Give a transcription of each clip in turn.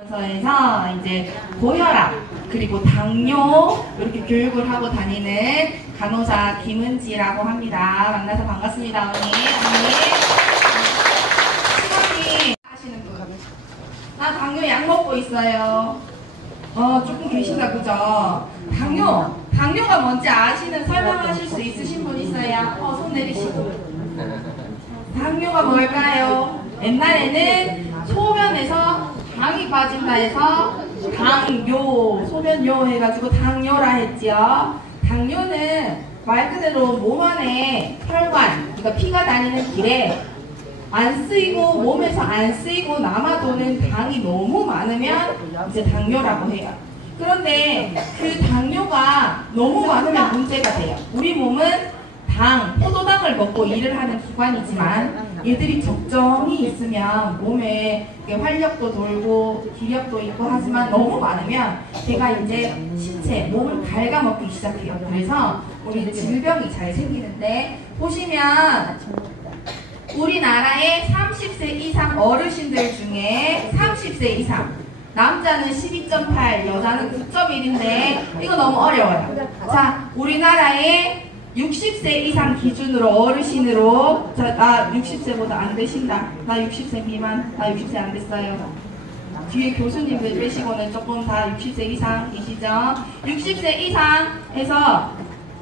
에서 이제 고혈압 그리고 당뇨 이렇게 교육을 하고 다니는 간호사 김은지라고 합니다. 만나서 반갑습니다. 어머니. 시원이 하시는 분. 나 당뇨 약 먹고 있어요. 조금 계신가 그죠? 당뇨가 뭔지 아시는 설명하실 수 있으신 분 있어요? 손 내리시고. 당뇨가 뭘까요? 옛날에는 소변에서 당이 빠진다 해서 당뇨, 소변뇨 해가지고 당뇨라 했지요. 당뇨는 말 그대로 몸 안에 혈관, 그러니까 피가 다니는 길에 안 쓰이고 몸에서 안 쓰이고 남아도는 당이 너무 많으면 이제 당뇨라고 해요. 그런데 그 당뇨가 너무 많으면 문제가 돼요. 우리 몸은 포도당을 먹고 일을 하는 기관이지만 얘들이 적정히 있으면 몸에 활력도 돌고 기력도 있고 하지만 너무 많으면 걔가 이제 신체, 몸을 갉아먹기 시작해요. 그래서 우리 질병이 잘 생기는데 보시면 우리나라의 30세 이상 어르신들 중에 30세 이상 남자는 12.8, 여자는 9.1인데 이거 너무 어려워요. 자, 우리나라의 60세 이상 기준으로 어르신으로 나 60세보다 안 되신다. 나 60세 미만, 나 60세 안 됐어요. 뒤에 교수님들 빼시고는 조금 다 60세 이상이시죠? 60세 이상 해서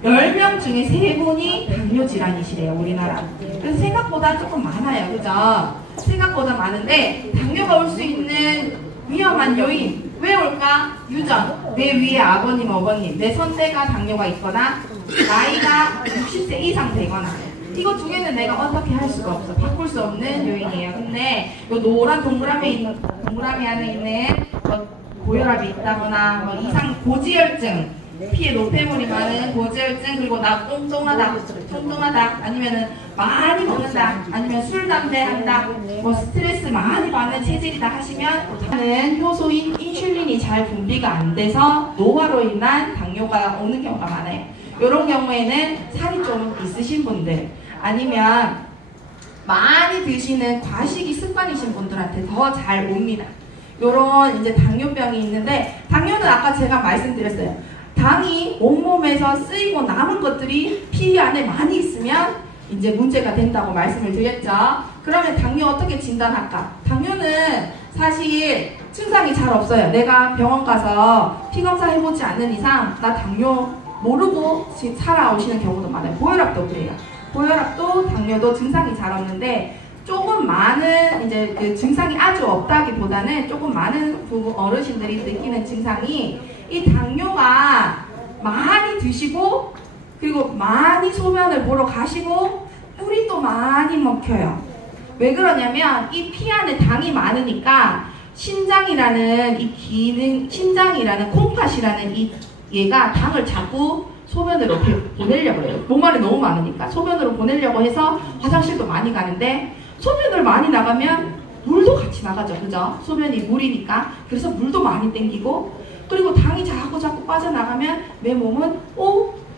10명 중에 3분이 당뇨 질환이시래요, 우리나라. 그래서 생각보다 조금 많아요, 그죠? 생각보다 많은데 당뇨가 올 수 있는 위험한 요인 왜 올까? 유전, 내 위에 아버님, 어머님, 내 선대가 당뇨가 있거나 나이가 60세 이상 되거나 이거 두 개는 내가 어떻게 할 수가 없어. 바꿀 수 없는 요인이에요. 근데 요 노란 동그라미 안에 있는 고혈압이 있다거나 이상 고지혈증, 피에 노폐물이 많은 고지혈증, 그리고 나 뚱뚱하다 아니면은 많이 먹는다, 아니면 술, 담배 한다, 스트레스 많이 받는 체질이다 하시면 효소인 인슐린이 잘 분비가 안 돼서 노화로 인한 당뇨가 오는 경우가 많아요. 이런 경우에는 살이 좀 있으신 분들 아니면 많이 드시는 과식이 습관이신 분들한테 더 잘 옵니다. 요런 이제 당뇨병이 있는데 당뇨는 아까 제가 말씀드렸어요. 당이 온몸에서 쓰이고 남은 것들이 피 안에 많이 있으면 이제 문제가 된다고 말씀을 드렸죠. 그러면 당뇨 어떻게 진단할까? 당뇨는 사실 증상이 잘 없어요. 내가 병원 가서 피검사 해보지 않는 이상 나 당뇨 모르고 살아오시는 경우도 많아요. 고혈압도 그래요. 고혈압도 당뇨도 증상이 잘 없는데 조금 많은 이제 그 증상이 아주 없다기보다는 조금 많은 어르신들이 느끼는 증상이 이 당뇨가 많이 드시고 그리고 많이 소변을 보러 가시고 뿔이 또 많이 먹혀요. 왜 그러냐면 이 피 안에 당이 많으니까 신장이라는 이 기능, 신장이라는 콩팥이라는 얘가 당을 자꾸 소변으로 보내려고 해요. 몸 안에 너무 많으니까 소변으로 보내려고 해서 화장실도 많이 가는데 소변을 많이 나가면 물도 같이 나가죠. 그죠? 소변이 물이니까. 그래서 물도 많이 땡기고 그리고 당이 자꾸 빠져나가면 내 몸은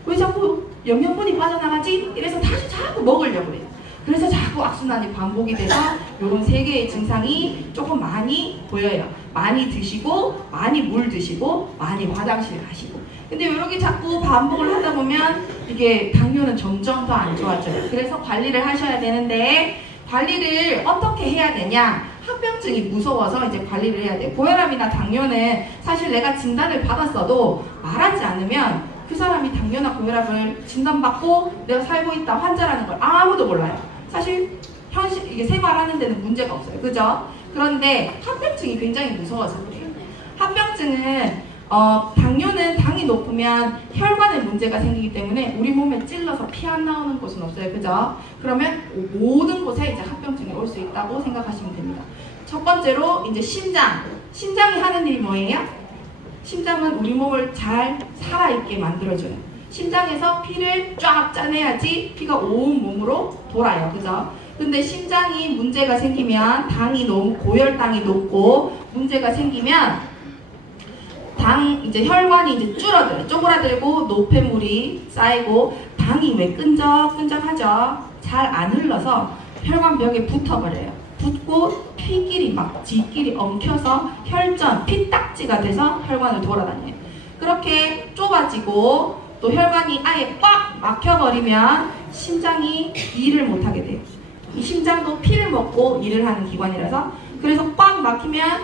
왜 자꾸 영양분이 빠져나가지? 이래서 다시 자꾸 먹으려고 해요. 그래서 자꾸 악순환이 반복이 돼서 이런 3개의 증상이 조금 많이 보여요. 많이 드시고 많이 물 드시고 많이 화장실 가시고 근데 이렇게 자꾸 반복을 하다 보면 이게 당뇨는 점점 더 안 좋아져요. 그래서 관리를 하셔야 되는데 관리를 어떻게 해야 되냐? 합병증이 무서워서 이제 관리를 해야 돼요. 고혈압이나 당뇨는 사실 내가 진단을 받았어도 말하지 않으면 그 사람이 당뇨나 고혈압을 진단받고 내가 살고 있다 환자라는 걸 아무도 몰라요. 사실 이게 생활하는 데는 문제가 없어요. 그죠? 그런데 합병증이 굉장히 무서워서 그래요. 합병증은 당뇨는 당이 높으면 혈관에 문제가 생기기 때문에 우리 몸에 찔러서 피 안 나오는 곳은 없어요. 그죠? 그러면 모든 곳에 이제 합병증이 올 수 있다고 생각하시면 됩니다. 첫 번째로 이제 심장이 하는 일이 뭐예요? 심장은 우리 몸을 잘 살아있게 만들어줘요. 심장에서 피를 쫙 짜내야지 피가 온 몸으로 돌아요. 그죠? 근데 심장이 문제가 생기면 고혈당이 높고 문제가 생기면 이제 혈관이 이제 줄어들어요. 쪼그라들고 노폐물이 쌓이고 당이 왜 끈적끈적하죠? 잘 안 흘러서 혈관벽에 붙어버려요. 붙고 피끼리 막 지끼리 엉켜서 혈전, 피딱지가 돼서 혈관을 돌아다녀요. 그렇게 좁아지고 또 혈관이 아예 꽉 막혀버리면 심장이 일을 못하게 돼요. 이 심장도 피를 먹고 일을 하는 기관이라서 그래서 꽉 막히면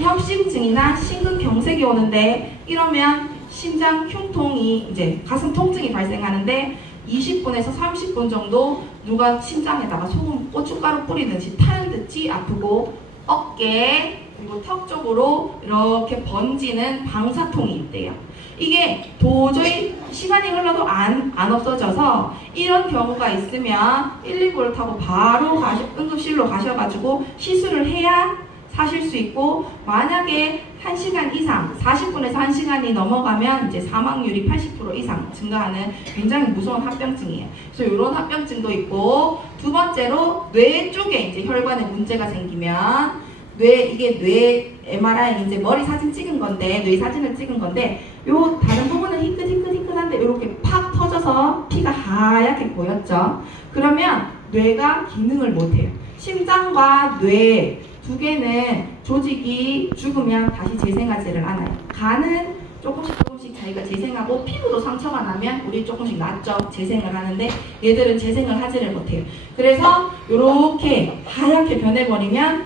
협심증이나 심근경색이 오는데 이러면 심장 흉통이 이제 가슴 통증이 발생하는데 20분에서 30분 정도 누가 심장에다가 소금 고춧가루 뿌리듯이 타는 듯이 아프고 어깨 그리고 턱 쪽으로 이렇게 번지는 방사통이 있대요. 이게 도저히 시간이 흘러도 안 없어져서 이런 경우가 있으면 119를 타고 바로 응급실로 가셔가지고 시술을 해야 사실 수 있고 만약에 1시간 이상 40분에서 1시간이 넘어가면 이제 사망률이 80% 이상 증가하는 굉장히 무서운 합병증이에요. 그래서 이런 합병증도 있고 두 번째로 뇌 쪽에 이제 혈관에 문제가 생기면 이게 뇌 MRI 이제 머리 사진 찍은 건데 뇌 사진을 찍은 건데 요 다른 부분은 희끗희끗한데 이렇게 팍 터져서 피가 하얗게 보였죠. 그러면 뇌가 기능을 못해요. 심장과 뇌 두 개는 조직이 죽으면 다시 재생하지를 않아요. 간은 조금씩 자기가 재생하고 피부도 상처가 나면 우리 조금씩 낫죠. 재생을 하는데 얘들은 재생을 하지를 못해요. 그래서 이렇게 하얗게 변해버리면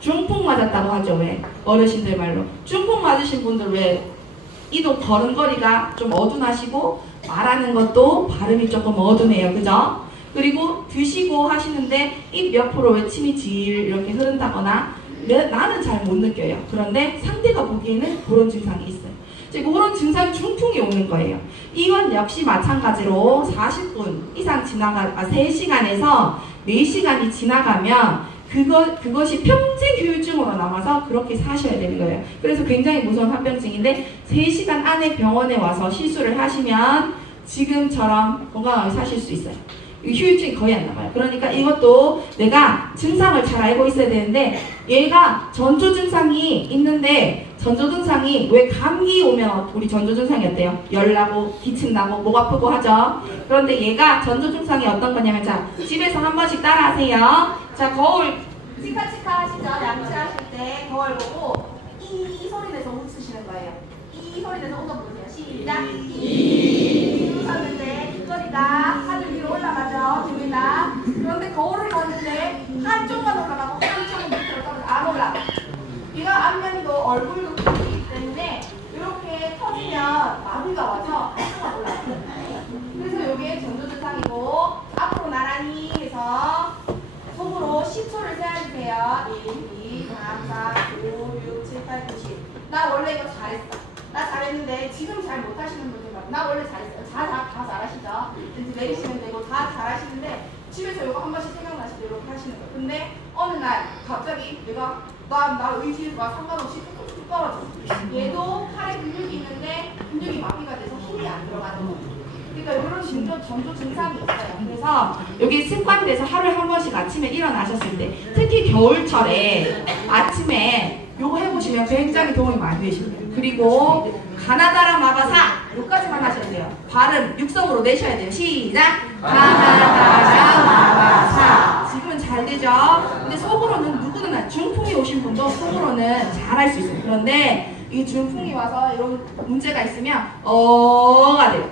중풍 맞았다고 하죠. 왜? 어르신들 말로. 중풍 맞으신 분들 왜? 이도 걸음걸이가 좀 어둔하시고 말하는 것도 발음이 조금 어둔해요. 그죠? 그리고 드시고 하시는데 입 옆으로 왜 침이 질 이렇게 흐른다거나 나는 잘 못 느껴요. 그런데 상대가 보기에는 그런 증상이 있어요. 이제 그런 증상이 중풍이 오는 거예요. 이건 역시 마찬가지로 40분 이상 3시간에서 4시간이 지나가면 그것이 평생 후유증으로 남아서 그렇게 사셔야 되는 거예요. 그래서 굉장히 무서운 합병증인데 3시간 안에 병원에 와서 시술을 하시면 지금처럼 건강하게 사실 수 있어요. 후유증이 거의 안 남아요. 그러니까 이것도 내가 증상을 잘 알고 있어야 되는데 얘가 전조 증상이 있는데 전조 증상이 왜 감기 오면 우리 전조 증상이 어때요? 열나고 기침 나고 목 아프고 하죠. 그런데 얘가 전조 증상이 어떤 거냐면 자 집에서 한 번씩 따라하세요. 자 거울 치카치카 하시죠. 양치하실 때 거울 보고 이 소리 내서 웃으시는 거예요. 이 소리 내서 웃어보세요. 시작. 이 웃었는데 뒷거리가 하늘 위로 올라가죠. 됩니다. 그런데 거울을 보는데 한쪽만 올라가고 한쪽은 밑으로 떨어져 안 올라가. 얘가 안면도 얼굴도 크기 때문에 이렇게 터지면 마비가 와서 한쪽만 올라가요. 그래서 이게 전조 증상이고 앞으로 나란히 해서 손으로 10초를 세어주세요. 1, 2, 3, 4, 5, 6, 7, 8, 9, 10. 나 원래 이거 잘했어. 나 잘했는데 지금 잘 못하시는 분들 같아. 나 원래 잘했어요. 다 잘하시죠. 이제 내리시면 되고 다 잘하시는데 집에서 이거 한 번씩 생각나실 때 이렇게 하시는 거예요. 근데 어느 날 갑자기 내가 나 의지와 상관없이 뚝뚝뚝 떨어져. 얘도 팔에 근육이 있는데 근육이 마비가 돼서 힘이 안 들어가는 거예요. 그러니까 이런 전조 증상이 있어요. 그래서 여기 습관돼서 하루에 한 번씩 아침에 일어나셨을 때 특히 겨울철에 아침에 요거 해보시면 굉장히 도움이 많이 되십니다. 그리고 가나다라 마바사 여기까지만 하셔야 돼요. 발음 육성으로 내셔야 돼요. 시작! 가나다라 마바사. 지금은 잘 되죠? 근데 속으로는 누구나 중풍이 오신 분도 속으로는 잘 할 수 있어요. 그런데 이 중풍이 와서 이런 문제가 있으면 어가 돼요.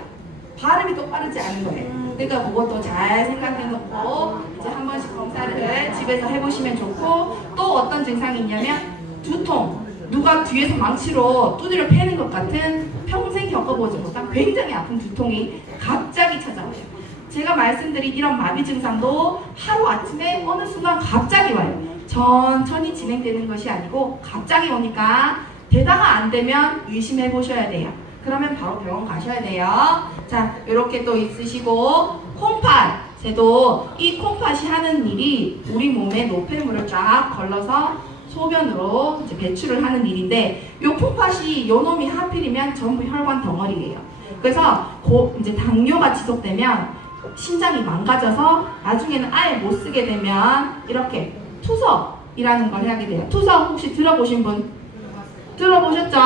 발음이 똑바르지 않은 거예요. 그러니까 그것도 잘 생각해놓고 이제 한 번씩 검사를 집에서 해보시면 좋고 또 어떤 증상이 있냐면 두통, 누가 뒤에서 망치로 두드려 패는 것 같은 평생 겪어보지 못한 굉장히 아픈 두통이 갑자기 찾아와요. 제가 말씀드린 이런 마비 증상도 하루 아침에 어느 순간 갑자기 와요. 천천히 진행되는 것이 아니고 갑자기 오니까 되다가 안 되면 의심해 보셔야 돼요. 그러면 바로 병원 가셔야 돼요. 자, 이렇게 또 있으시고 콩팥, 쟤도 이 콩팥이 하는 일이 우리 몸에 노폐물을 쫙 걸러서 소변으로 이제 배출을 하는 일인데 요 콩팥이 요 놈이 하필이면 전부 혈관 덩어리예요. 그래서 이제 당뇨가 지속되면 심장이 망가져서 나중에는 아예 못 쓰게 되면 이렇게 투석이라는 걸 하게 돼요. 투석 혹시 들어보신 분? 들어보셨죠?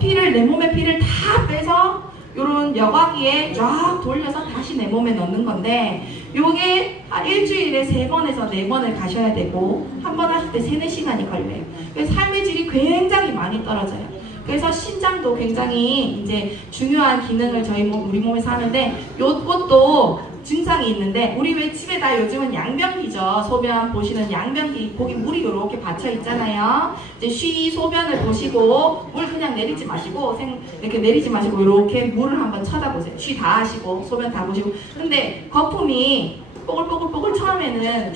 내 몸의 피를 다 빼서 요런 여과기에 쫙 돌려서 다시 내 몸에 넣는 건데 요게 한 일주일에 3번에서 4번을 가셔야 되고 한 번 하실 때 3-4시간이 걸려요. 그래서 삶의 질이 굉장히 많이 떨어져요. 그래서 신장도 굉장히 이제 중요한 기능을 우리 몸에서 하는데 요것도 증상이 있는데 우리 왜 집에 다 요즘은 양변기죠. 소변 보시는 양변기 거기 물이 이렇게 받쳐 있잖아요. 이제 쉬 소변을 보시고 물 그냥 내리지 마시고 이렇게 내리지 마시고 이렇게 물을 한번 쳐다보세요. 쉬 다 하시고 소변 다 보시고. 근데 거품이 뽀글뽀글뽀글 처음에는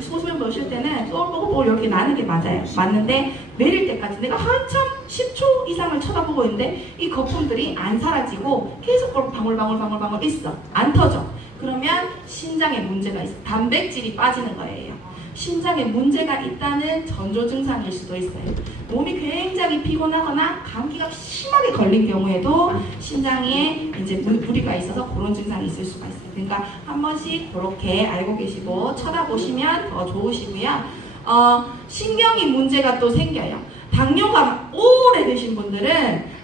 소변 보실 때는 뽀글뽀글 이렇게 나는 게 맞아요. 맞는데 내릴 때까지 내가 한참 10초 이상을 쳐다보고 있는데 이 거품들이 안 사라지고 계속 방울방울 있어. 안 터져. 그러면 심장에 문제가 있어. 단백질이 빠지는 거예요. 심장에 문제가 있다는 전조 증상일 수도 있어요. 몸이 굉장히 피곤하거나 감기가 심하게 걸린 경우에도 심장에 이제 무리가 있어서 그런 증상이 있을 수가 있어요. 그러니까 한 번씩 그렇게 알고 계시고 쳐다보시면 더 좋으시고요. 신경이 문제가 또 생겨요. 당뇨가 오래되신 분들은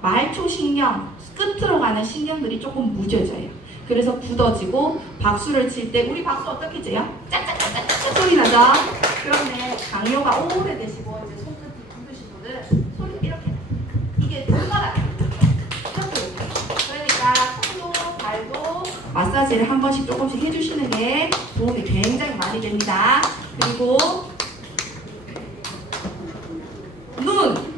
말초신경 끝으로 가는 신경들이 조금 무뎌져요. 그래서 굳어지고 박수를 칠 때 우리 박수 어떻게 쳐요? 짝짝짝짝짝 소리 나죠? 그런데 당뇨가 오래되시고 이제 손끝이 굳으신 분들은 소리가 이렇게 이게 불가라 이렇게 그러니까 손도 발도 마사지를 한 번씩 조금씩 해주시는 게 도움이 굉장히 많이 됩니다. 그리고 눈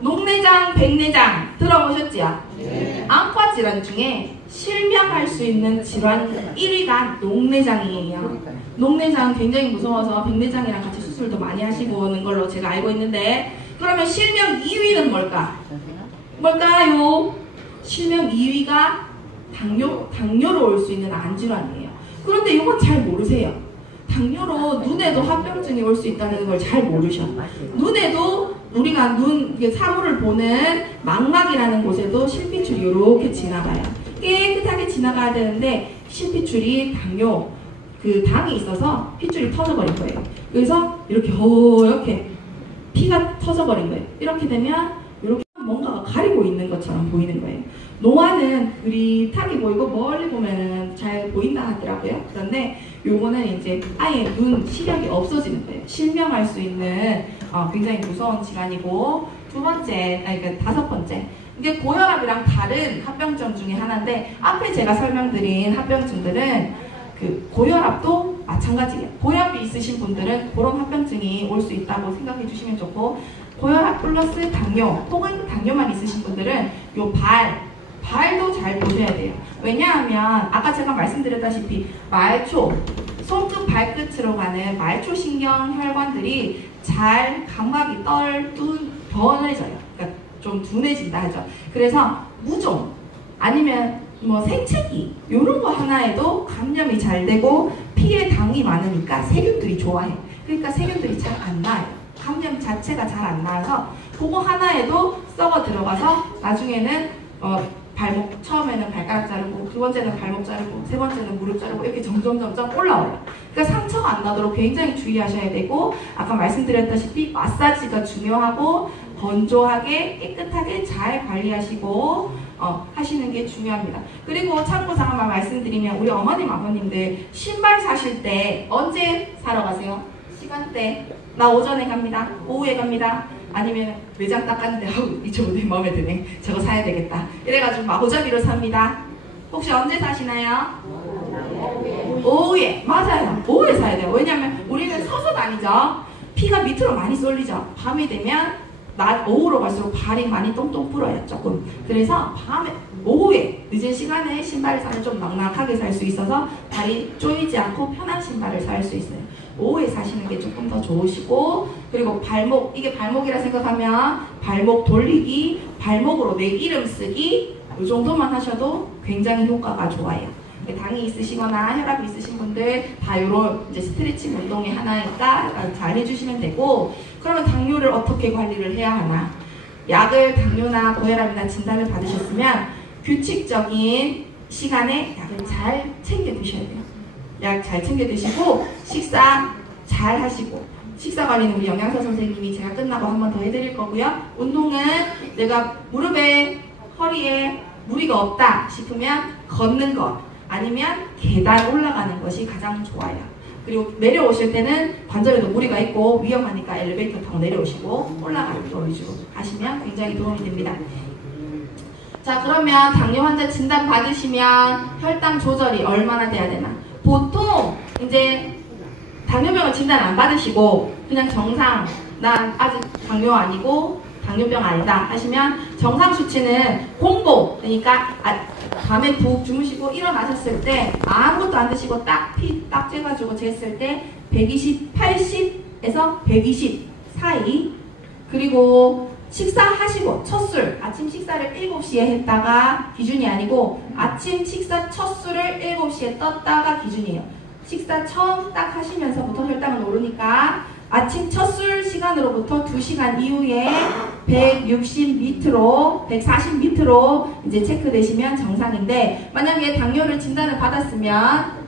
녹내장, 백내장 들어보셨지요? 네. 안과 질환 중에 실명할 수 있는 질환 1위가 녹내장이에요. 녹내장 굉장히 무서워서 백내장이랑 같이 수술도 많이 하시고 오는 걸로 제가 알고 있는데 그러면 실명 2위는 뭘까요? 실명 2위가 당뇨로 올 수 있는 안질환이에요. 그런데 이건 잘 모르세요. 당뇨로 눈에도 합병증이 올 수 있다는 걸 잘 모르셔. 눈에도 우리가 사물을 보는 망막이라는 곳에도 실핏줄이 이렇게 지나가요. 깨끗하게 지나가야 되는데 실핏줄이 당이 있어서 핏줄이 터져버린 거예요. 그래서 이렇게 피가 터져버린 거예요. 이렇게 되면 이렇게 뭔가가 가리고 있는 것처럼 보이는 거예요. 노화는 그릿하게 보이고 멀리 보면 잘 보인다 하더라고요. 그런데 요거는 이제 아예 눈 시력이 없어지는 거예요. 실명할 수 있는 굉장히 무서운 질환이고 다섯 번째 이게 고혈압이랑 다른 합병증 중에 하나인데 앞에 제가 설명드린 합병증들은 고혈압도 마찬가지예요. 고혈압이 있으신 분들은 그런 합병증이 올 수 있다고 생각해 주시면 좋고 고혈압 플러스 당뇨 혹은 당뇨만 있으신 분들은 요 발도 잘 보셔야 돼요. 왜냐하면 아까 제가 말씀드렸다시피 손끝 발끝으로 가는 말초신경 혈관들이 잘 감각이 덜해져요. 그러니까 좀 둔해진다 하죠. 그래서 무좀 아니면 생채기 이런 거 하나에도 감염이 잘 되고 피에 당이 많으니까 세균들이 좋아해. 그러니까 세균들이 잘 안 나요. 감염 자체가 잘 안 나와서 그거 하나에도 썩어 들어가서 나중에는 처음에는 발가락 자르고 두 번째는 발목 자르고 세 번째는 무릎 자르고 이렇게 점점 올라와요. 그러니까 상처가 안 나도록 굉장히 주의하셔야 되고 아까 말씀드렸다시피 마사지가 중요하고 건조하게 깨끗하게 잘 관리하시고 하시는 게 중요합니다. 그리고 참고사항만 말씀드리면 우리 어머님 아버님들 신발 사실 때 언제 사러 가세요? 시간대 나 오전에 갑니다. 오후에 갑니다. 아니면 매장 닦았는데 이저 옷이 마음에 드네. 저거 사야 되겠다. 이래가지고 마구잡이로 삽니다. 혹시 언제 사시나요? 오후에. 맞아요. 오후에 사야 돼요. 왜냐면 우리는 서서 다니죠. 피가 밑으로 많이 쏠리죠. 밤이 되면 오후로 갈수록 발이 많이 똥똥 불어요. 조금. 그래서 오후에 늦은 시간에 신발을 사면 좀 넉넉하게 살 수 있어서 발이 쪼이지 않고 편한 신발을 살 수 있어요. 오후에 사시는 게 조금 더 좋으시고 그리고 이게 발목이라 생각하면 발목 돌리기, 발목으로 내 이름 쓰기 이 정도만 하셔도 굉장히 효과가 좋아요. 당이 있으시거나 혈압이 있으신 분들 다 이런 이제 스트레칭 운동의 하나니까 잘 해주시면 되고 그러면 당뇨를 어떻게 관리를 해야 하나? 약을 당뇨나 고혈압이나 진단을 받으셨으면 규칙적인 시간에 약을 잘 챙겨 드셔야 돼요. 약 잘 챙겨 드시고 식사 잘 하시고 식사 관리는 우리 영양사 선생님이 제가 끝나고 한 번 더 해드릴 거고요. 운동은 내가 무릎에 허리에 무리가 없다 싶으면 걷는 것 아니면 계단 올라가는 것이 가장 좋아요. 그리고 내려오실 때는 관절에도 무리가 있고 위험하니까 엘리베이터 타고 내려오시고 올라가는 거 위주로 하시면 굉장히 도움이 됩니다. 자, 그러면 당뇨 환자 진단 받으시면 혈당 조절이 얼마나 돼야 되나? 보통 이제 당뇨병을 진단 안 받으시고 그냥 정상, 난 아직 당뇨 아니고 당뇨병 아니다 하시면 정상 수치는 공복, 그러니까 밤에 푹 주무시고 일어나셨을 때 아무것도 안 드시고 딱 피 딱 재가지고 쟀을 때 120, 80에서 120 사이. 그리고 식사하시고 첫술, 아침 식사를 7시에 했다가 기준이 아니고 아침 식사 첫술을 7시에 떴다가 기준이에요. 식사 처음 딱 하시면서부터 혈당은 오르니까 아침 첫술 시간으로부터 2시간 이후에 160 밑으로 140 밑으로 이제 체크되시면 정상인데, 만약에 당뇨를 진단을 받았으면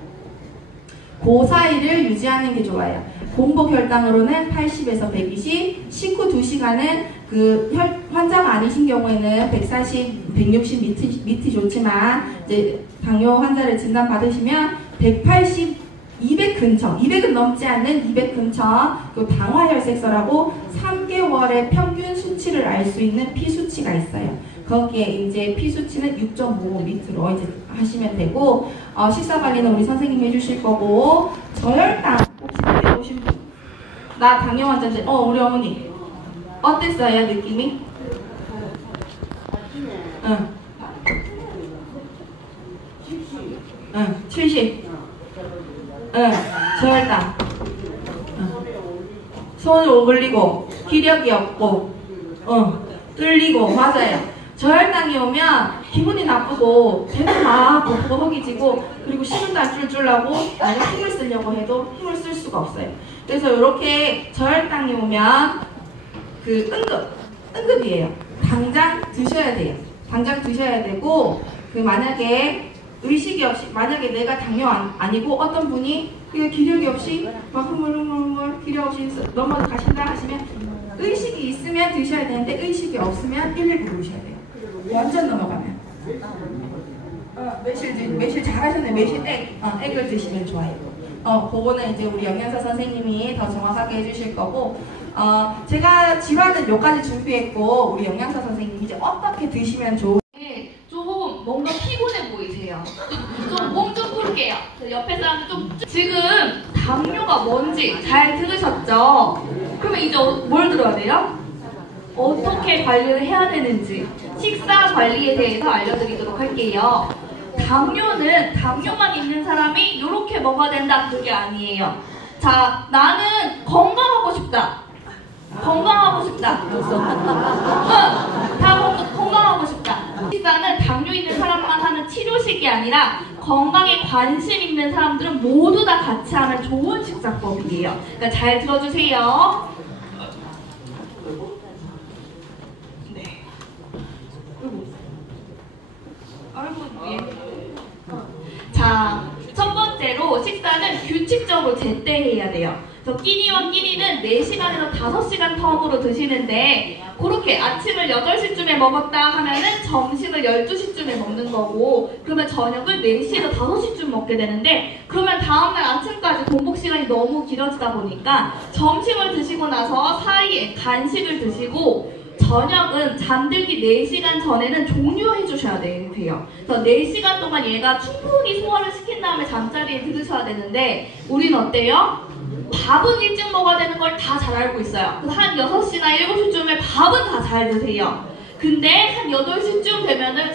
그 사이를 유지하는 게 좋아요. 공복 혈당으로는 80에서 120, 식후 2시간은 그 환자가 아니신 경우에는 140, 160 밑이 좋지만 이제 당뇨 환자를 진단 받으시면 180, 200 근처, 200은 넘지 않는 200 근처, 그 당화혈색소라고 3개월의 평균 수치를 알 수 있는 피 수치가 있어요. 거기에 이제 피 수치는 6.5 밑으로 이제 하시면 되고, 식사 관리는 우리 선생님이 해주실 거고, 저혈당 혹시 여기 오신 분? 나 당뇨 환자인데, 우리 어머니 어땠어요 느낌이? 응. 70. 저혈당. 손을 오글리고 기력이 없고 뚫리고. 맞아요. 저혈당이 오면 기분이 나쁘고 배도 막 고프고 허기지고, 그리고 식은도 안 줄줄 나고 만약 힘을 쓰려고 해도 힘을 쓸 수가 없어요. 그래서 이렇게 저혈당이 오면 그 응급이에요. 당장 드셔야 돼요. 당장 드셔야 되고, 그 만약에 의식이 없이, 만약에 내가 당뇨 아니고 어떤 분이 그냥 기력이 없이 막 흐물흐물 기력 없이 넘어가신다 하시면 의식이 있으면 드셔야 되는데 의식이 없으면 119 부르셔야 돼요. 완전 넘어가면. 매실 잘하셨네. 매실 액을 드시면 좋아요. 그거는 이제 우리 영양사 선생님이 더 정확하게 해주실 거고, 제가 질환은 여기까지 준비했고, 우리 영양사 선생님이 이제 어떻게 드시면 좋은지. 좀 뭔가 피곤해 보이세요. 좀 몸 좀 풀게요. 옆에 사람들 좀. 지금 당뇨가 뭔지 잘 들으셨죠? 그러면 이제 뭘 들어야 돼요? 어떻게 관리를 해야 되는지, 식사 관리에 대해서 알려드리도록 할게요. 당뇨는 당뇨만 있는 사람이 이렇게 먹어야 된다 그게 아니에요. 자, 나는 건강하고 싶다. 건강하고 싶다. 다 건강하고 싶다. 식사는 당뇨 있는 사람만 하는 치료식이 아니라 건강에 관심 있는 사람들은 모두 다 같이 하는 좋은 식사법이에요. 그러니까 잘 들어주세요. 네. 자, 첫 번째로 식사는 규칙적으로 제때해야 돼요. 그래서 끼니와 끼니는 4시간에서 5시간 텀으로 드시는데, 그렇게 아침을 8시쯤에 먹었다 하면은 점심을 12시쯤에 먹는 거고, 그러면 저녁을 4시에서 5시쯤 먹게 되는데, 그러면 다음날 아침까지 공복 시간이 너무 길어지다 보니까 점심을 드시고 나서 사이에 간식을 드시고, 저녁은 잠들기 4시간 전에는 종료해 주셔야 돼요. 그래서 4시간 동안 얘가 충분히 소화를 시킨 다음에 잠자리에 들으셔야 되는데, 우린 어때요? 밥은 일찍 먹어야 되는 걸 다 잘 알고 있어요. 그래서 한 6시나 7시쯤에 밥은 다 잘 드세요. 근데 한 8시쯤 되면은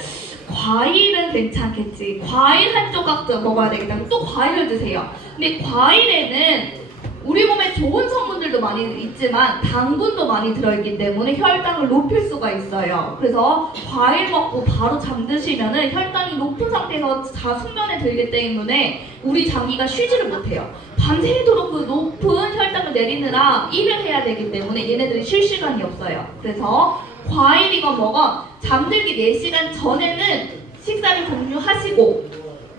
과일은 괜찮겠지. 과일 한 조각 먹어야 되겠다. 또 과일을 드세요. 근데 과일에는 우리 몸에 좋은 성분들도 많이 있지만 당분도 많이 들어있기 때문에 혈당을 높일 수가 있어요. 그래서 과일 먹고 바로 잠드시면은 혈당이 높은 상태에서 숙면에 들기 때문에 우리 장기가 쉬지를 못해요. 밤새도록 그 높은 혈당을 내리느라 일을 해야 되기 때문에 얘네들이 쉴 시간이 없어요. 그래서 과일이건 뭐건 잠들기 4시간 전에는 식사를 종료하시고,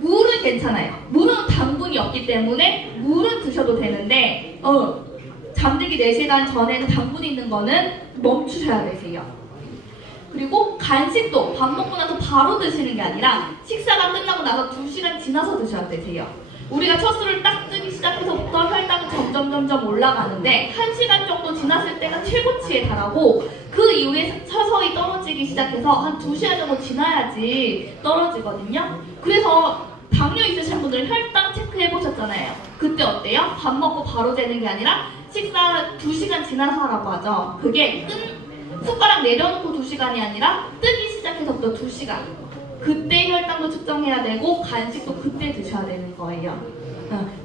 물은 괜찮아요. 물은 당분이 없기 때문에 물은 드셔도 되는데, 잠들기 4시간 전에는 당분이 있는 거는 멈추셔야 되세요. 그리고 간식도 밥 먹고 나서 바로 드시는 게 아니라 식사가 끝나고 나서 2시간 지나서 드셔야 되세요. 우리가 첫 술을 딱 뜨기 시작해서부터 혈당은 점점 올라가는데 1시간 정도 지났을 때가 최고치에 달하고 그 이후에 서서히 떨어지기 시작해서 한 2시간 정도 지나야지 떨어지거든요. 그래서 당뇨 있으신 분들은 혈당 체크해 보셨잖아요. 그때 어때요? 밥 먹고 바로 재는 게 아니라 식사 2시간 지나서 하라고 하죠. 그게 숟가락 내려놓고 2시간이 아니라 뜨기 시작해서부터 2시간. 그때 혈당도 측정해야 되고 간식도 그때 드셔야 되는 거예요.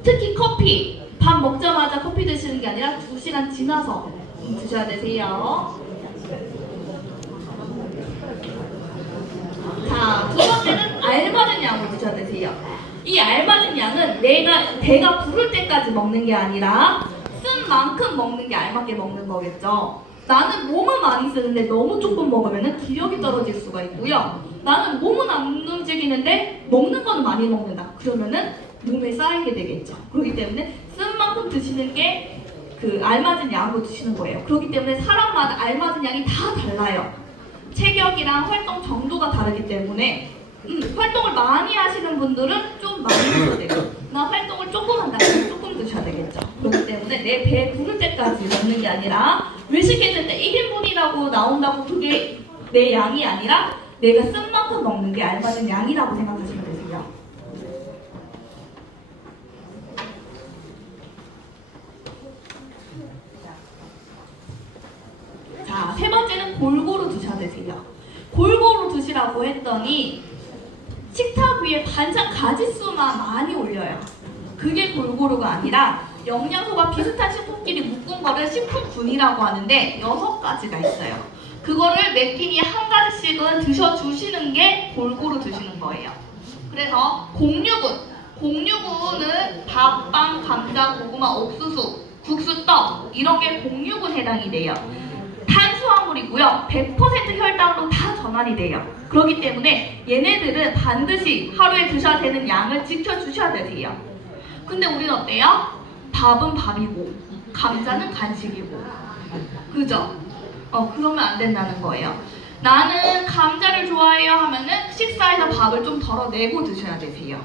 특히 커피, 밥 먹자마자 커피 드시는 게 아니라 2시간 지나서 드셔야 되세요. 자, 두 번째는 알맞은 양으로 드셔야 되세요. 이 알맞은 양은 배가 부를 때까지 먹는 게 아니라 쓴 만큼 먹는 게 알맞게 먹는 거겠죠. 나는 몸은 많이 쓰는데 너무 조금 먹으면 기력이 떨어질 수가 있고요. 나는 몸은 안 움직이는데 먹는 건 많이 먹는다. 그러면은 몸에 쌓이게 되겠죠. 그렇기 때문에 쓴 만큼 드시는 게 그 알맞은 양으로 드시는 거예요. 그렇기 때문에 사람마다 알맞은 양이 다 달라요. 체격이랑 활동 정도가 다르기 때문에 활동을 많이 하시는 분들은 좀 많이 드셔야 돼요. 나 활동을 조금 한다 그러면 조금 드셔야 되겠죠. 그렇기 때문에 내 배 부를 때까지 먹는 게 아니라 외식했을 때 1인분이라고 나온다고 그게 내 양이 아니라 내가 쓴 만큼 먹는 게 알맞은 양이라고 생각하시면 되세요. 자, 세 번째는 골고루 드셔야 되세요. 골고루 드시라고 했더니 식탁 위에 반찬 가짓수만 많이 올려요. 그게 골고루가 아니라 영양소가 비슷한 식품끼리 묶은 거를 식품군이라고 하는데 6가지가 있어요. 그거를 매 끼니 한 가지씩은 드셔주시는 게 골고루 드시는 거예요. 그래서 공유군은 밥, 빵, 감자, 고구마, 옥수수, 국수, 떡 이런 게 공유군 해당이 돼요. 탄수화물이고요. 100% 혈당으로 다 전환이 돼요. 그렇기 때문에 얘네들은 반드시 하루에 드셔야 되는 양을 지켜주셔야 되세요. 근데 우리는 어때요? 밥은 밥이고 감자는 간식이고 그죠? 그러면 안 된다는 거예요. 나는 감자를 좋아해요 하면은 식사에서 밥을 좀 덜어내고 드셔야 되세요.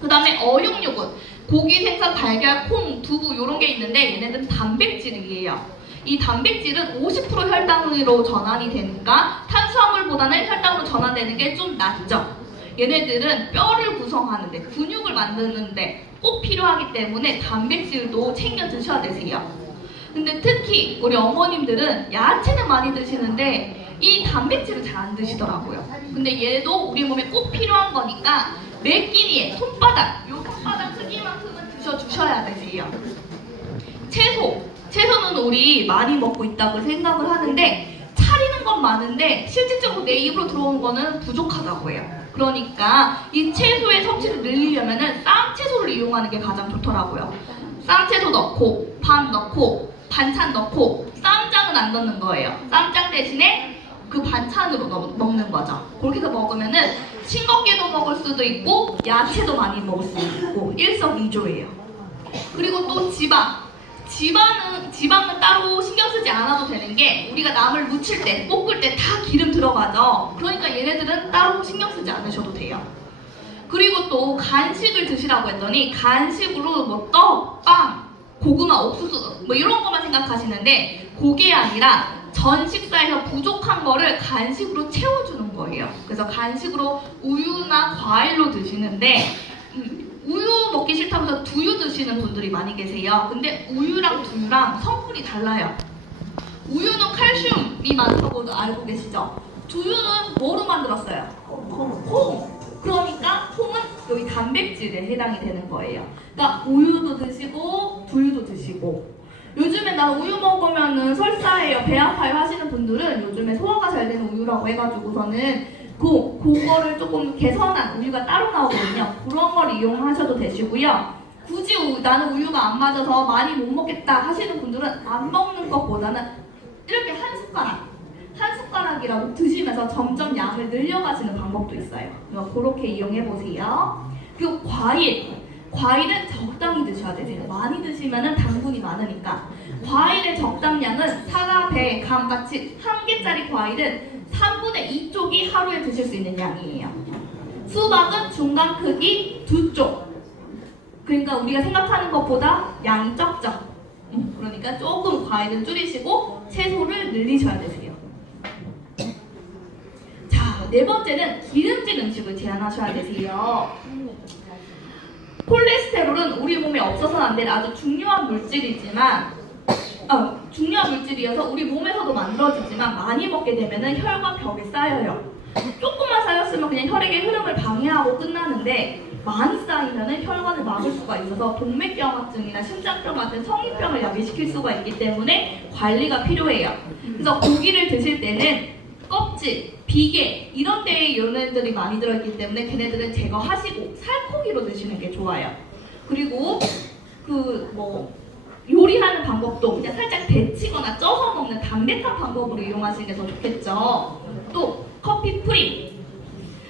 그 다음에 어육류군 고기, 생선, 달걀, 콩, 두부 이런 게 있는데 얘네들은 단백질이에요. 이 단백질은 50% 혈당으로 전환이 되니까 탄수화물보다는 혈당으로 전환되는 게 좀 낫죠. 얘네들은 뼈를 구성하는데 근육을 만드는데 꼭 필요하기 때문에 단백질도 챙겨 드셔야 되세요. 근데 특히 우리 어머님들은 야채는 많이 드시는데 이 단백질을 잘 안 드시더라고요. 근데 얘도 우리 몸에 꼭 필요한 거니까 매 끼니에 손바닥 크기만큼은 드셔주셔야 되세요. 채소는 우리 많이 먹고 있다고 생각을 하는데 차리는 건 많은데 실질적으로 내 입으로 들어오는 거는 부족하다고 해요. 그러니까 이 채소의 섭취를 늘리려면은 쌈채소를 이용하는 게 가장 좋더라고요. 쌈채소 넣고 밥 넣고 반찬 넣고 쌈장은 안 넣는 거예요. 쌈장 대신에 그 반찬으로 먹는 거죠. 그렇게 해서 먹으면은 싱겁게도 먹을 수도 있고 야채도 많이 먹을 수 있고 일석이조예요. 그리고 또 지방은 따로 신경 쓰지 않아도 되는 게 우리가 나물 무칠 때, 볶을 때 다 기름 들어가죠. 그러니까 얘네들은 따로 신경 쓰지 않으셔도 돼요. 그리고 또 간식을 드시라고 했더니 간식으로 뭐 떡, 빵, 고구마, 옥수수 뭐 이런 것만 생각하시는데 그게 아니라 전 식사에서 부족한 거를 간식으로 채워주는 거예요. 그래서 간식으로 우유나 과일로 드시는데 우유 먹기 싫다면서 두유 드시는 분들이 많이 계세요. 근데 우유랑 두유랑 성분이 달라요. 우유는 칼슘이 많다고도 알고 계시죠? 두유는 뭐로 만들었어요? 콩! 그러니까 콩은 여기 단백질에 해당이 되는 거예요. 그러니까 우유도 드시고 두유도 드시고 요즘에 나 우유 먹으면은 설사해요, 배 아파요 하시는 분들은 요즘에 소화가 잘 되는 우유라고 해가지고서는 그거를 조금 개선한 우유가 따로 나오거든요. 그런 걸 이용하셔도 되시고요. 굳이 나는 우유가 안 맞아서 많이 못 먹겠다 하시는 분들은 안 먹는 것보다는 이렇게 한 숟가락이라도 드시면서 점점 양을 늘려가시는 방법도 있어요. 그렇게 이용해보세요. 그리고 과일은 적당히 드셔야 되세요. 많이 드시면 당분이 많으니까 과일의 적당량은 사과, 배, 감 같이 한 개짜리 과일은 3분의 2쪽이 하루에 드실 수 있는 양이에요. 수박은 중간 크기 2쪽. 그러니까 우리가 생각하는 것보다 양이 적죠. 그러니까 조금 과일을 줄이시고 채소를 늘리셔야 되세요. 자, 네 번째는 기름진 음식을 제한하셔야 되세요. 콜레스테롤은 우리 몸에 없어서는 안 될 아주 중요한 물질이지만 중요한 물질이어서 우리 몸에서도 만들어지지만 많이 먹게 되면 혈관 벽에 쌓여요. 조금만 쌓였으면 그냥 혈액의 흐름을 방해하고 끝나는데 많이 쌓이면 혈관을 막을 수가 있어서 동맥경화증이나 심장병 같은 성인병을 야기시킬 수가 있기 때문에 관리가 필요해요. 그래서 고기를 드실 때는 껍질, 비계 이런 데에 요는들이 많이 들어있기 때문에 걔네들은 제거하시고 살코기로 드시는 게 좋아요. 그리고 요리하는 방법도 그냥 살짝 데치거나 쪄서 먹는 담백한 방법으로 이용하시는 게 더 좋겠죠. 또 커피 프림.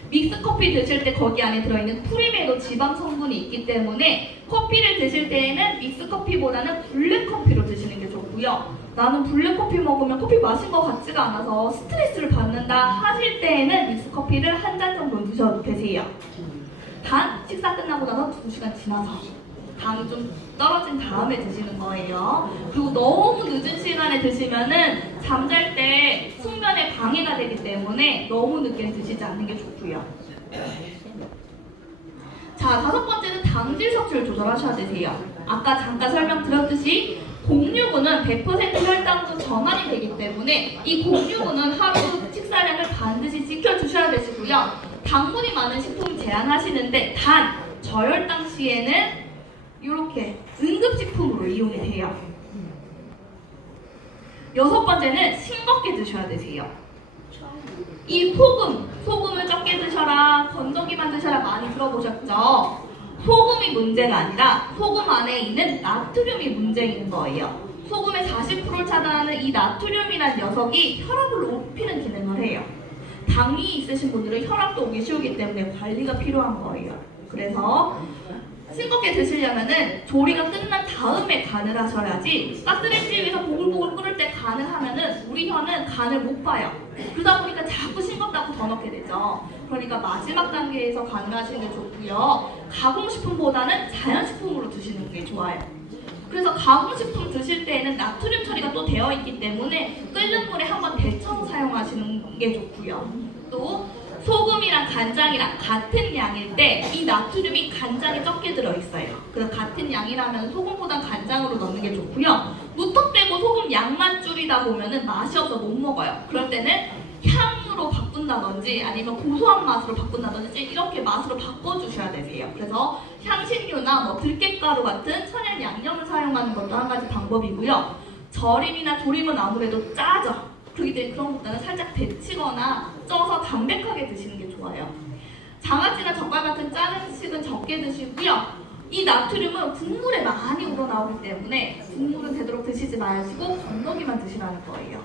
믹스 커피 드실 때 거기 안에 들어있는 프림에도 지방 성분이 있기 때문에 커피를 드실 때에는 믹스 커피보다는 블랙 커피로 드시는 게 좋고요. 나는 블랙 커피 먹으면 커피 마신 것 같지가 않아서 스트레스를 받는다 하실 때에는 믹스 커피를 한 잔 정도 드셔도 되세요. 단 식사 끝나고 나서 2시간 지나서 당이 좀 떨어진 다음에 드시는 거예요. 그리고 너무 늦은 시간에 드시면은 잠잘 때 숙면에 방해가 되기 때문에 너무 늦게 드시지 않는 게 좋고요. 자, 5번째는 당질 섭취를 조절하셔야 되세요. 아까 잠깐 설명드렸듯이 공유분은 100% 혈당으로 전환이 되기 때문에 이 공유분은 하루 식사량을 반드시 지켜주셔야 되시고요. 당분이 많은 식품 제한하시는데 단 저혈당 시에는 이렇게 응급식품으로 이용이 돼요. 6번째는 싱겁게 드셔야 되세요. 이 소금을 적게 드셔라, 건더기만 드셔라 많이 들어보셨죠? 소금이 문제가 아니라 소금 안에 있는 나트륨이 문제인 거예요. 소금의 40%를 차지하는 이 나트륨이라는 녀석이 혈압을 높이는 기능을 해요. 당이 있으신 분들은 혈압도 오기 쉬우기 때문에 관리가 필요한 거예요. 그래서 싱겁게 드시려면은 조리가 끝난 다음에 간을 하셔야지 가스레인지 위에서 보글보글 끓을 때 간을 하면은 우리 혀는 간을 못 봐요. 그러다 보니까 자꾸 싱겁다고 더 넣게 되죠. 그러니까 마지막 단계에서 간을 하시는 게 좋고요. 가공식품보다는 자연식품으로 드시는 게 좋아요. 그래서 가공식품 드실 때에는 나트륨 처리가 또 되어 있기 때문에 끓는 물에 한번 데쳐서 사용하시는 게 좋고요. 또 소금이랑 간장이랑 같은 양일 때 이 나트륨이 간장에 적게 들어있어요. 그래서 같은 양이라면 소금보다 간장으로 넣는 게 좋고요. 무턱대고 소금 양만 줄이다 보면은 맛이 없어 못 먹어요. 그럴 때는 향으로 바꾼다든지 아니면 고소한 맛으로 바꾼다든지 이렇게 맛으로 바꿔주셔야 되세요. 그래서 향신료나 들깨가루 같은 천연 양념을 사용하는 것도 한 가지 방법이고요. 절임이나 조림은 아무래도 짜죠. 그렇기 때문에 그런 것보다는 살짝 데치거나 쪄서 담백하게 드시는 게 좋아요. 장아찌나 젓갈 같은 짠 음식은 적게 드시고요. 이 나트륨은 국물에 많이 우러나오기 때문에 국물은 되도록 드시지 마시고 건더기만 드시라는 거예요.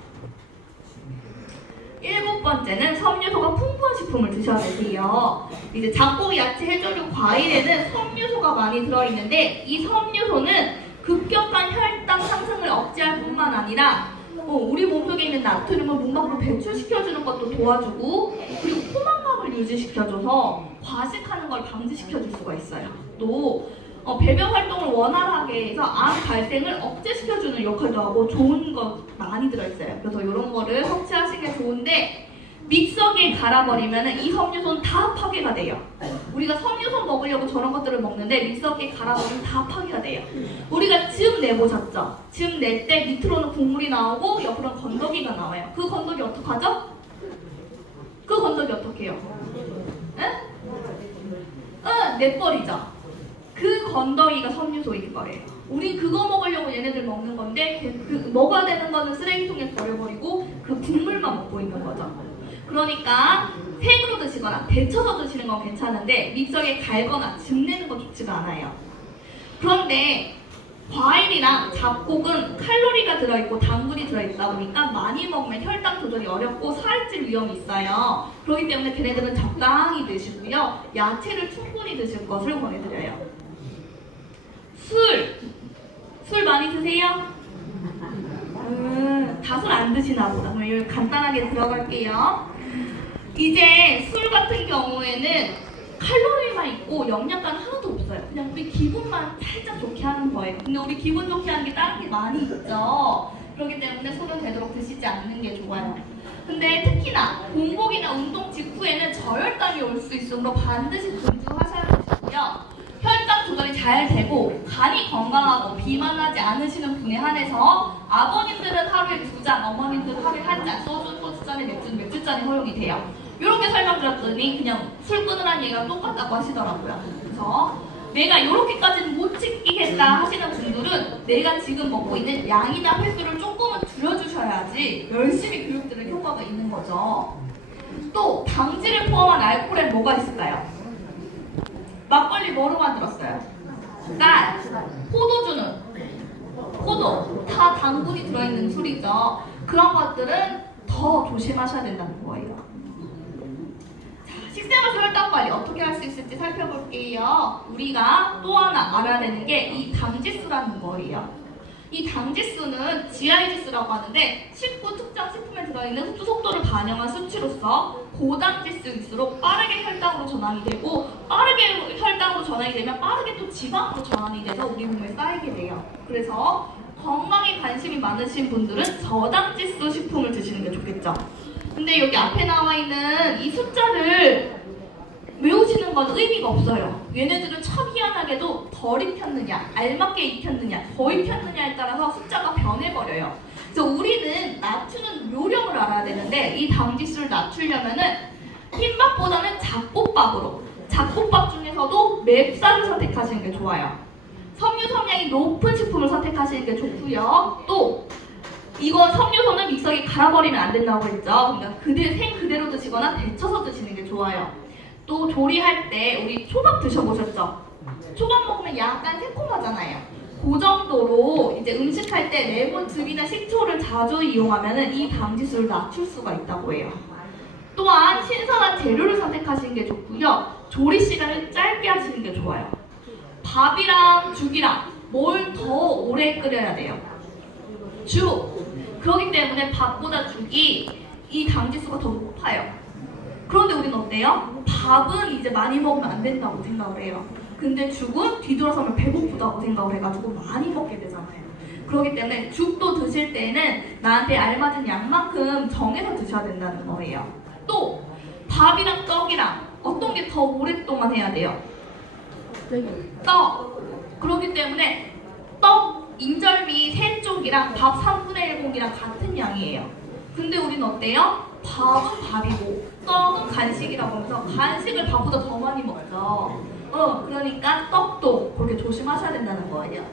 7번째는 섬유소가 풍부한 식품을 드셔야 되세요. 이제 잡곡, 야채, 해조류, 과일에는 섬유소가 많이 들어있는데 이 섬유소는 급격한 혈당 상승을 억제할 뿐만 아니라 우리 몸속에 있는 나트륨을 몸 밖으로 배출시켜주는 것도 도와주고 그리고 포만감을 유지시켜줘서 과식하는 걸 방지시켜줄 수가 있어요. 또 배변 활동을 원활하게 해서 암 발생을 억제시켜주는 역할도 하고 좋은 거 많이 들어있어요. 그래서 이런 거를 섭취하시는 게 좋은데 믹서기에 갈아버리면 이 섬유소는 다 파괴가 돼요. 우리가 섬유소 먹으려고 저런 것들을 먹는데 믹서기에 갈아버리면 다 파괴가 돼요. 우리가 즙 내보셨죠? 즙 낼 때 밑으로는 국물이 나오고 옆으로는 건더기가 나와요. 그 건더기 어떡하죠? 그 건더기 어떡해요? 내버리죠. 그 건더기가 섬유소인 거예요. 우리 그거 먹으려고 얘네들 먹는 건데 먹어야 되는 거는 쓰레기통에 버려버리고 그 국물만 먹고 있는 거죠. 그러니까 생으로 드시거나 데쳐서 드시는 건 괜찮은데 믹서기에 갈거나 즙 내는 건 좋지가 않아요. 그런데 과일이랑 잡곡은 칼로리가 들어있고 당분이 들어있다 보니까 많이 먹으면 혈당 조절이 어렵고 살이 찔 위험이 있어요. 그렇기 때문에 걔네들은 적당히 드시고요. 야채를 충분히 드실 것을 권해드려요. 술 많이 드세요? 다 술 안 드시나 보다. 그럼 여기 간단하게 들어갈게요. 이제 술 같은 경우에는 칼로리만 있고 영양가는 하나도 없어요. 그냥 우리 기분만 살짝 좋게 하는 거예요. 근데 우리 기분 좋게 하는 게 다른 게 많이 있죠. 그렇기 때문에 술은 되도록 드시지 않는 게 좋아요. 근데 특히나 공복이나 운동 직후에는 저혈당이 올 수 있으므로 반드시 금주하셔야 되시고요. 혈당 조절이 잘 되고 간이 건강하고 비만하지 않으시는 분에 한해서 아버님들은 하루에 2잔, 어머님들은 하루에 1잔, 소주잔에 맥주잔이 허용이 돼요. 이렇게 설명드렸더니 그냥 술 끊으라는 얘기가 똑같다고 하시더라고요. 그래서 내가 이렇게까지는 못 지키겠다 하시는 분들은 내가 지금 먹고 있는 양이나 횟수를 조금은 줄여주셔야지 열심히 교육 들을 효과가 있는 거죠. 또 당질을 포함한 알코올엔 뭐가 있을까요? 막걸리 뭐로 만들었어요? 쌀, 포도주는 포도, 다 당분이 들어있는 술이죠. 그런 것들은 더 조심하셔야 된다는 거예요. 자, 식생활 혈당 관리 어떻게 할 수 있을지 살펴볼게요. 우리가 또 하나 알아야 되는 게 이 당지수라는 거예요. 이 당지수는 GI 지수라고 하는데 식후 특정 식품에 들어있는 흡수 속도를 반영한 수치로서 고당지수일수록 빠르게 혈당으로 전환이 되고 빠르게 혈당으로 전환이 되면 빠르게 또 지방으로 전환이 돼서 우리 몸에 쌓이게 돼요. 그래서 건강에 관심이 많으신 분들은 저당지수 식품을 드시는 게 좋겠죠. 근데 여기 앞에 나와 있는 이 숫자를 외우시는 건 의미가 없어요. 얘네들은 참 희한하게도 덜 익혔느냐, 알맞게 익혔느냐, 더 익혔느냐에 따라서 숫자가 변해버려요. 그래서 우리는 낮추는 요령을 알아야 되는데 이 당지수를 낮추려면은 흰밥보다는 잡곡밥으로, 잡곡밥 중에서도 맵쌀을 선택하시는 게 좋아요. 섬유 함량이 높은 식품을 선택하시는 게 좋고요. 또 이거 섬유소는 믹서기에 갈아버리면 안 된다고 했죠. 그러니까 생 그대로 드시거나 데쳐서 드시는 게 좋아요. 또 조리할 때 우리 초밥 드셔보셨죠? 초밥 먹으면 약간 새콤하잖아요. 그 정도로 이제 음식할 때 레몬즙이나 식초를 자주 이용하면 이 당지수를 낮출 수가 있다고 해요. 또한 신선한 재료를 선택하시는 게 좋고요. 조리 시간을 짧게 하시는 게 좋아요. 밥이랑 죽이랑 뭘 더 오래 끓여야 돼요? 죽! 그렇기 때문에 밥보다 죽이 이 당지수가 더 높아요. 그런데 우리는 어때요? 밥은 이제 많이 먹으면 안 된다고 생각을 해요. 근데 죽은 뒤돌아서면 배고프다고 생각을 해가지고 많이 먹게 되잖아요. 그렇기 때문에 죽도 드실 때는 나한테 알맞은 양만큼 정해서 드셔야 된다는 거예요. 또 밥이랑 떡이랑 어떤 게 더 오랫동안 해야 돼요? 떡! 그렇기 때문에 떡, 인절미 3쪽이랑 밥 3분의 1 공기랑 같은 양이에요. 근데 우리는 어때요? 밥은 밥이고 떡은 간식이라고 하면서 간식을 밥보다 더 많이 먹죠. 그러니까 떡도 그렇게 조심하셔야 된다는 거예요.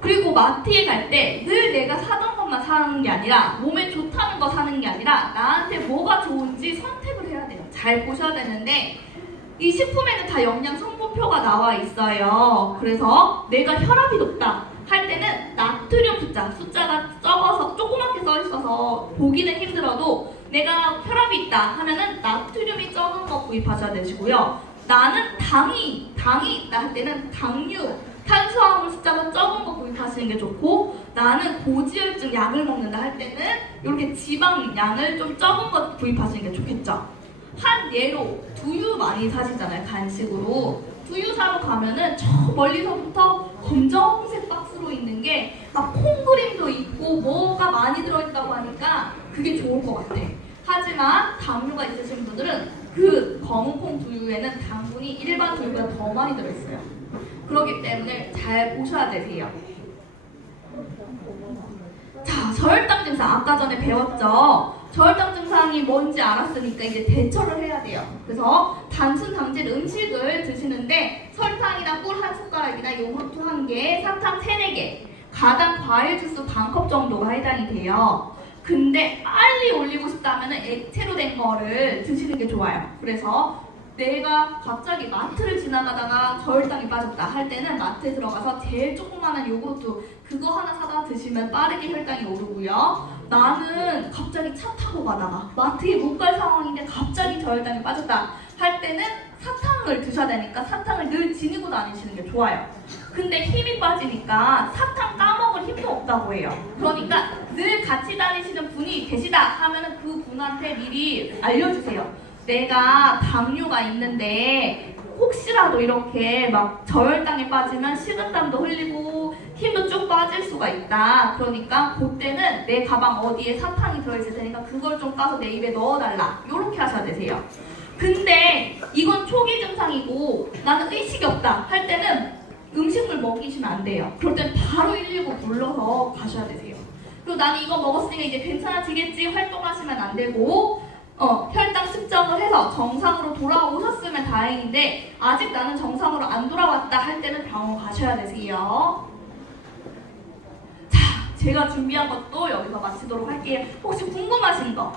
그리고 마트에 갈 때 늘 내가 사던 것만 사는 게 아니라 몸에 좋다는 거 사는 게 아니라 나한테 뭐가 좋은지 선택을 해야 돼요. 잘 보셔야 되는데 이 식품에는 다 영양 성분표가 나와 있어요. 그래서 내가 혈압이 높다 할 때는 나트륨 숫자가 적어서 조그맣게 써 있어서 보기는 힘들어도 내가 혈압이 있다 하면은 나트륨이 적은 거 구입하셔야 되시고요. 나는 당이 있다 할 때는 당류, 탄수화물 숫자가 적은 거 구입하시는 게 좋고 나는 고지혈증 약을 먹는다 할 때는 이렇게 지방 양을 좀 적은 거 구입하시는 게 좋겠죠. 한 예로 두유 많이 사시잖아요. 간식으로. 두유 사러 가면은 저 멀리서부터 검정색 박스로 있는 게 막 콩그림도 있고 뭐가 많이 들어있다고 하니까 그게 좋을 것 같아. 하지만 당뇨가 있으신 분들은 그 검은 콩 두유에는 당분이 일반 두유보다 더 많이 들어있어요. 그렇기 때문에 잘 보셔야 되세요. 자, 저혈당 증상 아까 전에 배웠죠? 저혈당 증상이 뭔지 알았으니까 이제 대처를 해야 돼요. 그래서 단순 당질 음식을 드시는데 설탕이나 꿀 1숟가락이나 요구르트 1개, 사탕 3, 4개, 가당 과일 주스 반컵 정도가 해당이 돼요. 근데 빨리 올리고 싶다면 액체로 된 거를 드시는 게 좋아요. 그래서 내가 갑자기 마트를 지나가다가 저혈당이 빠졌다 할 때는 마트에 들어가서 제일 조그마한 요구르트 그거 하나 사다 드시면 빠르게 혈당이 오르고요. 나는 갑자기 차 타고 가다가 마트에 못 갈 상황인데 갑자기 저혈당이 빠졌다 할 때는 사탕을 드셔야 되니까 사탕을 늘 지니고 다니시는 게 좋아요. 근데 힘이 빠지니까 사탕 까먹을 힘도 없다고 해요. 그러니까 늘 같이 다니시는 분이 계시다 하면은 그 분한테 미리 알려주세요. 내가 당뇨가 있는데 혹시라도 이렇게 막 저혈당에 빠지면 식은땀도 흘리고 힘도 쭉 빠질 수가 있다. 그러니까 그때는 내 가방 어디에 사탕이 들어있을 테니까 그걸 좀 까서 내 입에 넣어달라. 이렇게 하셔야 되세요. 근데 이건 초기 증상이고 나는 의식이 없다 할 때는 음식물 먹이시면 안 돼요. 그럴 땐 바로 119 불러서 가셔야 되세요. 그리고 나는 이거 먹었으니까 이제 괜찮아지겠지 활동하시면 안 되고 혈당 측정을 해서 정상으로 돌아오셨으면 다행인데 아직 나는 정상으로 안 돌아왔다 할 때는 병원 가셔야 되세요. 자, 제가 준비한 것도 여기서 마치도록 할게요. 혹시 궁금하신 거?